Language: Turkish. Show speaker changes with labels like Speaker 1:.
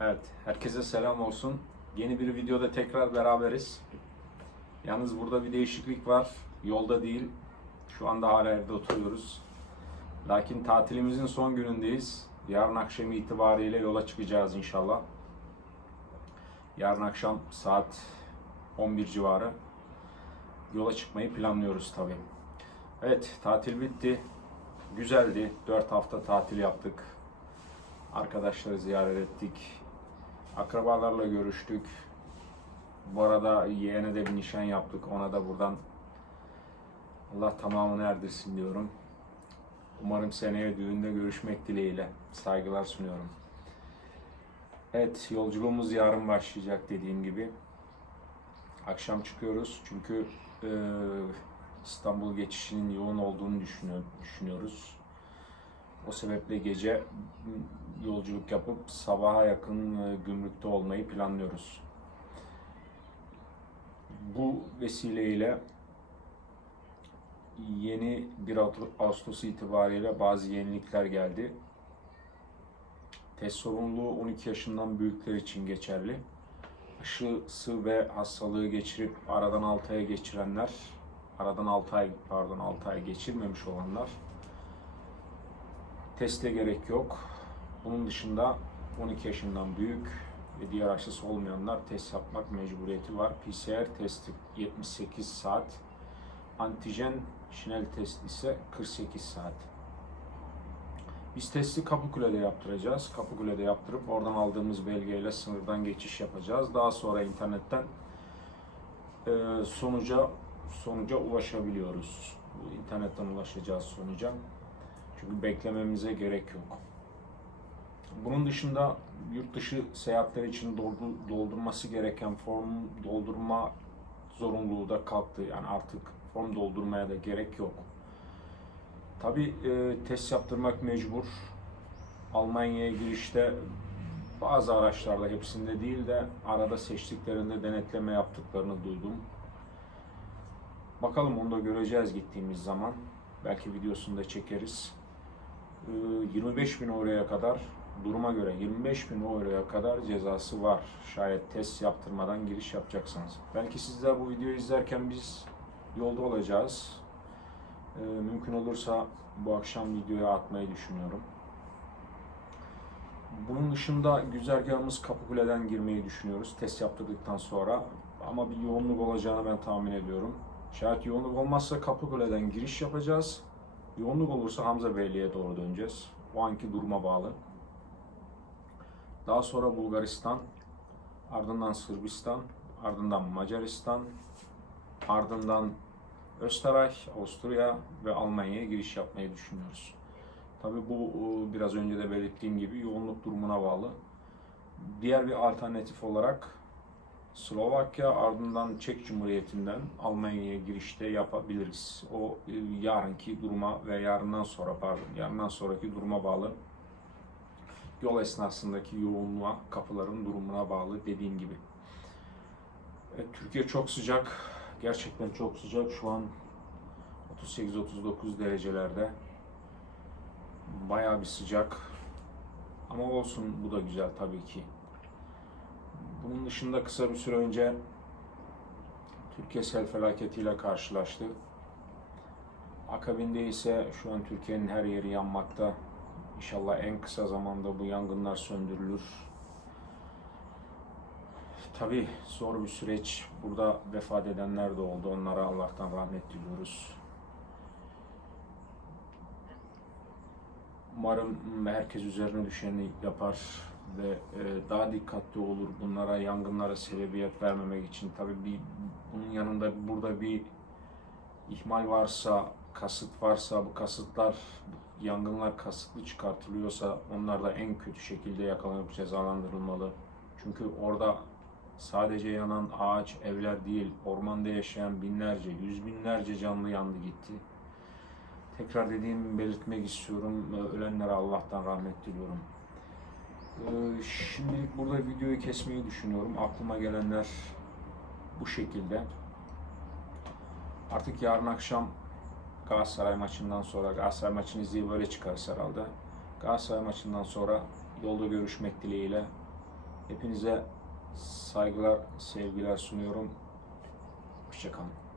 Speaker 1: Evet, herkese selam olsun. Yeni bir videoda tekrar beraberiz. Yalnız burada bir değişiklik var. Yolda değil. Şu anda hala evde oturuyoruz. Lakin tatilimizin son günündeyiz. Yarın akşam itibariyle yola çıkacağız inşallah. Yarın akşam saat 11 civarı yola çıkmayı planlıyoruz tabii. Evet, tatil bitti. Güzeldi. 4 hafta tatil yaptık. Arkadaşları ziyaret ettik. Akrabalarla görüştük. Bu arada yeğene de bir nişan yaptık. Ona da buradan Allah tamamını erdirsin diyorum. Umarım seneye düğünde görüşmek dileğiyle. Saygılar sunuyorum. Evet, yolculuğumuz yarın başlayacak dediğim gibi. Akşam çıkıyoruz çünkü e, İstanbul geçişinin yoğun olduğunu düşünüyor, düşünüyoruz. O sebeple gece yolculuk yapıp sabaha yakın e, gümrükte olmayı planlıyoruz. Bu vesileyle yeni 1 Ağustos itibariyle bazı yenilikler geldi. Test sorumluluğu 12 yaşından büyükler için geçerli. Aşısı ve hastalığı geçirip aradan 6 ay geçirenler, aradan 6 ay pardon 6 ay geçirmemiş olanlar teste gerek yok. Bunun dışında 12 yaşından büyük ve diğer aşısı olmayanlar test yapmak mecburiyeti var. PCR testi 78 saat, antijen şinel test ise 48 saat. Biz testi Kapıkule'de yaptıracağız. Kapıkule'de yaptırıp oradan aldığımız belgeyle sınırdan geçiş yapacağız. Daha sonra internetten e, sonuca sonuca ulaşabiliyoruz. İnternetten ulaşacağız sonuca. Çünkü beklememize gerek yok. Bunun dışında yurt dışı seyahatler için doldu- doldurması gereken form doldurma zorunluluğu da kalktı. Yani artık form doldurmaya da gerek yok. Tabi test yaptırmak mecbur. Almanya'ya girişte bazı araçlarda hepsinde değil de arada seçtiklerinde denetleme yaptıklarını duydum. Bakalım onu da göreceğiz gittiğimiz zaman. Belki videosunu da çekeriz. Ee, 25 bin euroya kadar duruma göre 25 bin euroya kadar cezası var. Şayet test yaptırmadan giriş yapacaksanız. Belki sizler bu videoyu izlerken biz yolda olacağız. Ee, mümkün olursa bu akşam videoya atmayı düşünüyorum. Bunun dışında güzergahımız Kapıkule'den girmeyi düşünüyoruz test yaptırdıktan sonra. Ama bir yoğunluk olacağını ben tahmin ediyorum. Şayet yoğunluk olmazsa Kapıkule'den giriş yapacağız. Yoğunluk olursa Hamza Beyliğe doğru döneceğiz. O anki duruma bağlı. Daha sonra Bulgaristan, ardından Sırbistan, ardından Macaristan, ardından Österreich, Avusturya ve Almanya'ya giriş yapmayı düşünüyoruz. Tabii bu e, biraz önce de belirttiğim gibi yoğunluk durumuna bağlı. Diğer bir alternatif olarak Slovakya ardından Çek Cumhuriyeti'nden Almanya'ya girişte yapabiliriz. O e, yarınki duruma ve yarından sonra pardon yarından sonraki duruma bağlı. Yol esnasındaki yoğunluğa, kapıların durumuna bağlı dediğim gibi. Evet, Türkiye çok sıcak. Gerçekten çok sıcak. Şu an 38-39 derecelerde. Bayağı bir sıcak. Ama olsun bu da güzel tabii ki. Bunun dışında kısa bir süre önce Türkiye sel felaketiyle karşılaştı. Akabinde ise şu an Türkiye'nin her yeri yanmakta. İnşallah en kısa zamanda bu yangınlar söndürülür. Tabii zor bir süreç. Burada vefat edenler de oldu. Onlara Allah'tan rahmet diliyoruz. Umarım herkes üzerine düşeni yapar ve e, daha dikkatli olur bunlara yangınlara sebebiyet vermemek için. Tabii bir bunun yanında burada bir ihmal varsa, kasıt varsa bu kasıtlar yangınlar kasıtlı çıkartılıyorsa onlar da en kötü şekilde yakalanıp cezalandırılmalı. Çünkü orada sadece yanan ağaç, evler değil, ormanda yaşayan binlerce, yüz binlerce canlı yandı gitti. Tekrar dediğim belirtmek istiyorum. Ölenlere Allah'tan rahmet diliyorum. Ee, Şimdilik burada videoyu kesmeyi düşünüyorum. Aklıma gelenler bu şekilde. Artık yarın akşam Galatasaray maçından sonra Galatasaray maçını izleyip böyle çıkarız herhalde. Galatasaray maçından sonra yolda görüşmek dileğiyle Hepinize saygılar, sevgiler sunuyorum. Hoşçakalın.